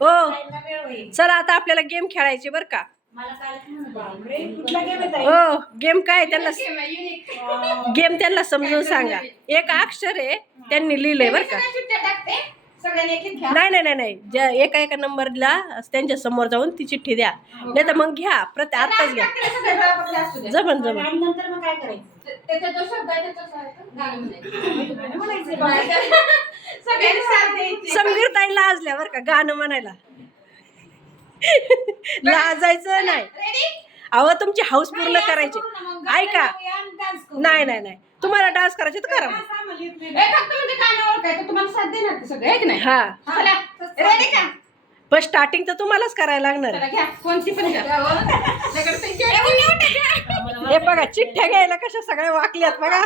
हो. चला आता आपल्याला गेम खेळायचे बरं का. हो गेम काय त्यांना गेम त्यांना समजून सांगा. एक अक्षर आहे त्यांनी लिहिलंय बरं का. नाही नाही नाही नाही. ज्या एका एका नंबरला त्यांच्यासमोर जाऊन ती चिठ्ठी द्या. नाही तर मग घ्या. प्रत्येक आत्ताच घ्या. जमन जमन. नंतर मग काय करायचं? त्याचा जो शब्द आहे त्याचा समीर ताई लाजल्या बरं का गाणं म्हणायला. लाजायचं नाही. अहो तुमची हाऊस पूर्ण करायची. ऐका. नाही नाही नाही. तुम्हाला डान्स करायचे तर करा मग. ए, फक्त म्हणजे गाणं ओळखायचं. तुम्हाला साथ देणार ते सगळे आहे की नाही? हा. चला. रेडी का? पण स्टार्टिंग तर तुम्हालाच करायला लागणार आहे. चला घ्या. कोणती पण घ्या. दगडपेटी. हे बघा चिठ्ठ्या घ्यायला कशा सगळ्या वाकल्यात बघा.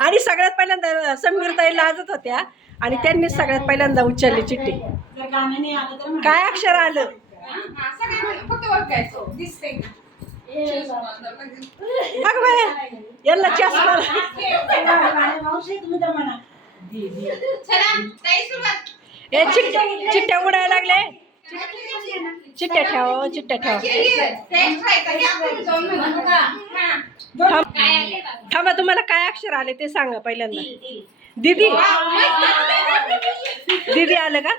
आणि सगळ्यात पहिल्यांदा समीर ताई लाजत होत्या. आणि त्यांनीच सगळ्यात पहिल्यांदा उचलली चिठ्ठी. जर गाणं नाही आलं तर म्हणा. काय अक्षर आलं? हा, सगळे फक्त ओळखायचं. दिसते ताई सुरुवात. हे चिठ्ठ्या चिठ्ठ्या उडायला लागले. चिठ्ठ्या ठेव चिठ्ठ्या ठेव. टेस्ट व्हायचं घ्या तुम्ही जाऊन म्हणू का हा. थांब- थांबा तुम्हाला काय अक्षर आले ते सांगा पहिल्यांदा. दीदी. दीदी आलं का?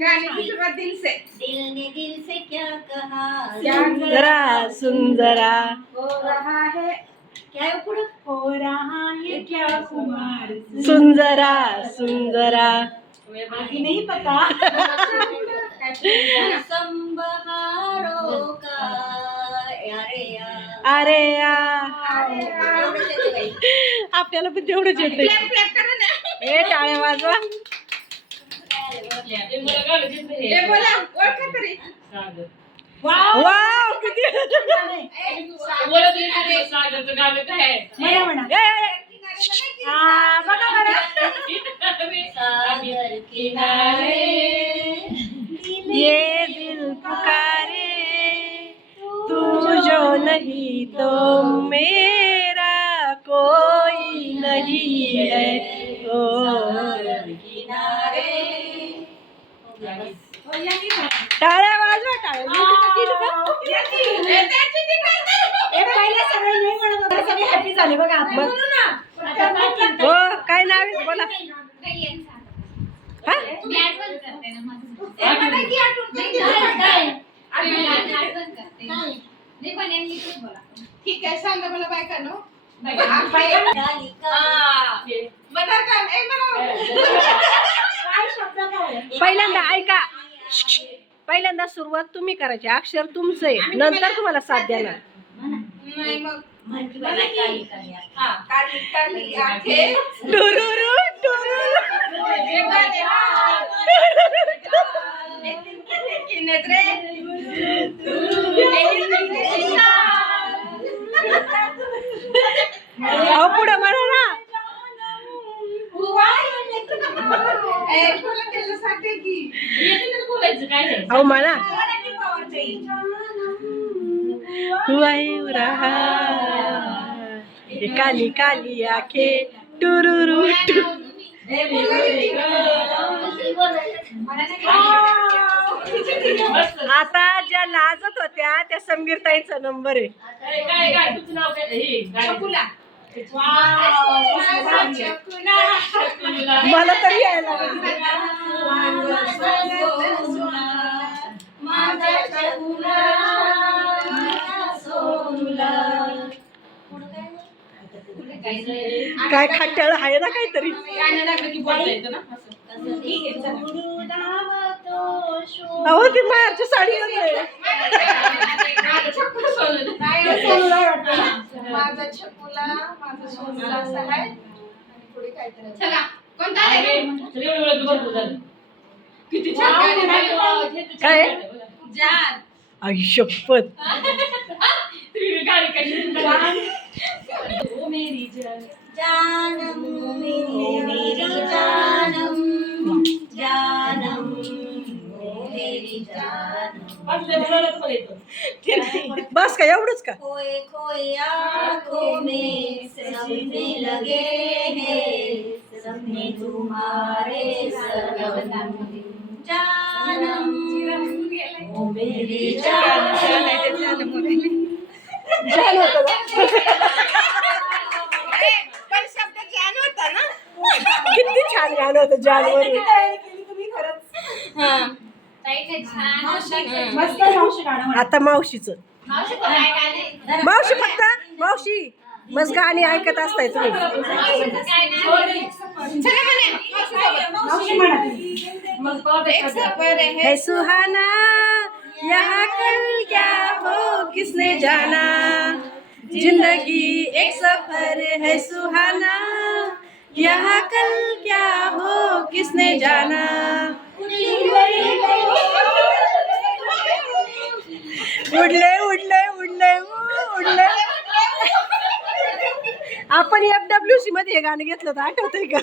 गाण्याची सुरुवात दिल से दिल ने दिल से क्या कहा जरा सुंदरा हो रहा है। क्या है पुढं? हो रहा है क्या कुमार? सुंदरा सुंदरा आगे नहीं पता। मौसम बहारों का अरे यार अरे या। बाई. आपल्याला पण तेवढंच येते टाळ्या वाजवा. ए बोला ओळखा तरी. वाव. किती म्हणा म्हणा. ए, ए, हा, बघा बरं. सागर किनारे टाळ्या वाजवा टाळ्या. पहिले सगळे नाही म्हणत होते सगळे हॅपी झाले बघा. म्हटलं. हो काय नाव आहे बोला. ठीक आहे सांगा मला बायकांनो कालिका बघा पहिल्यांदा ऐका. पहिल्यांदा सुरुवात तुम्ही करायची. अक्षर तुमचं आहे नंतर तुम्हाला साथ देणार. पुढं म्हणा ना. अहो म्हणा हुआयु रहा ये काली काली आखे टुरुरू टु आता ज्या लाजत होत्या त्या समीर ताईचा नंबर आहे. मला तरी यायला. काय खाट्याळ आहे ना काहीतरी? अहो ती मायाची साडी माझा छकुला माझा सोनला असा आहे. आणि पुढे काहीतरी चला कोणता आहे? किती छान गाणी आहे. काय? जान. आई शपथ. जानम मेरी जानम जानम मेरी जानम. बस का? एवढंच का? खोए खोए आंखों में सपने लगे हैं. सपने तुम्हारे सरगम जानम ओ मेरी जान छान होतं ना? पण शब्द छान होता ना? किती छान गाणं होतं जानवर. तयारी केली तुम्ही खरंच? मस्त मावशी गाणं म्हणा. आता मावशीचं. मावशी फक्त मावशी मस्त गाणी ऐकत असताय तुम्ही. मावशी म्हणा तुम्ही. एक सफर है है सुहाना यहाँ कल क्या हो किसने जाना? जिंदगी एक सफर है सुहाना यहाँ कल क्या हो किसने जाना? उडले उडले उडले उ, उडले. आपण एफ डब्ल्यू सी मध्ये हे गाणं घेतलं होतं आठवतंय का?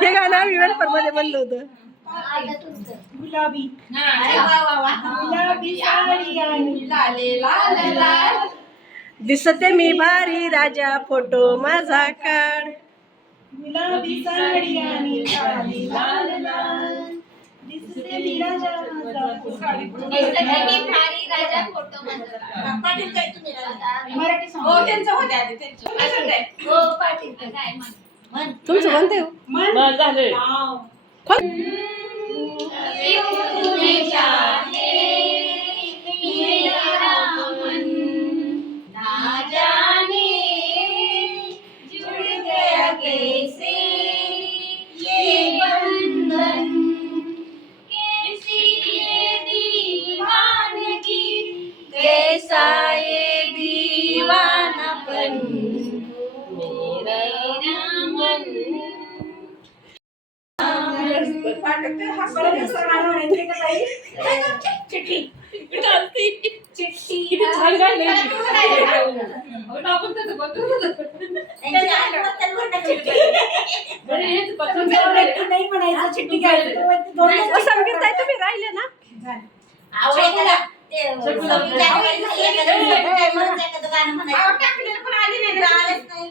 हे गाणं आम्ही वेलपरमध्ये म्हणलं होतं. गुलाबी गुलाबी साडी आणि लाले लाल लाल दिसते मी भारी राजा फोटो माझा काढ गुलाबी साडी आणि लाल लाल दिसते मी राजा माझा भारी राजा फोटो पाटील काय तुम्ही मराठी. हो त्यांचं होते आधी त्यांचं. हो पाटील काय म्हण. तुमचं म्हणते हो. मन वाव. चिठ्ठी चिठ्ठी त्यांच्या आत्महत्यांवरनं नाही म्हणायचं चिठ्ठी तुम्ही राहिले ना पण आली नाही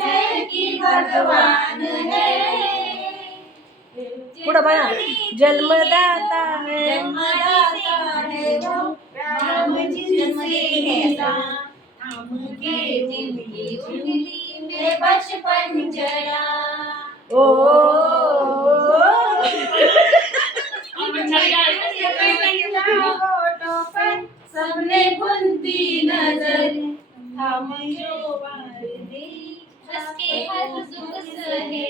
है कि भगवान है। पुढं बघा. जन्मदाता है. जन्मदाता है वो. राम जिनसे है थाम के ज़िंदगी उंगली में बचपन जरा ओ. फ़ोटो सबने बुनती नज़र. थांब जो. उसके हर दुख सहे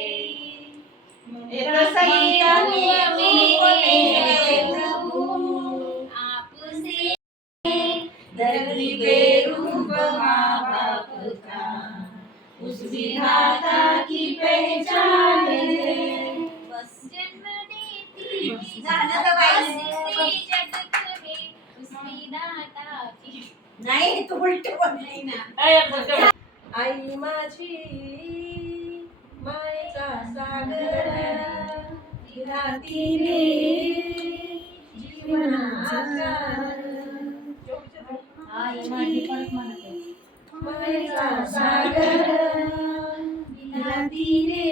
ये तो सही आपसे धरती पे रूप माँ बाप का। उस विधाता की पहचान है। बस जन्म देती झालं का बाई? नाही तू उलट बोलली ना। आई माझी मायेचा सागर दिला तिने जीवनाचा आई माझी मायेचा सागर दिला तिने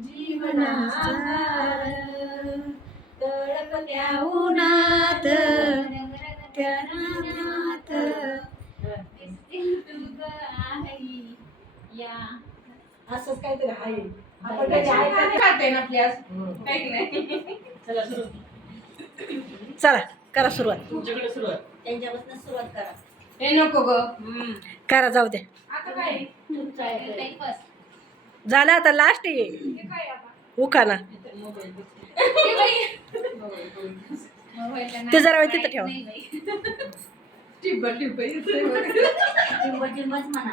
जीवनाचा तळपत्या उन्हात त्या असंच काहीतरी आहे. आपण नाही. चला करा सुरुवात. त्यांच्यापासून सुरुवात करा. हे नको ग. करा जाऊ द्या. आता काय? झालं आता लास्ट ये हे काय आता? उखाना ते जरा वेळ तिथं ठेवा. टिब्बर टिंब टिंबच म्हणा.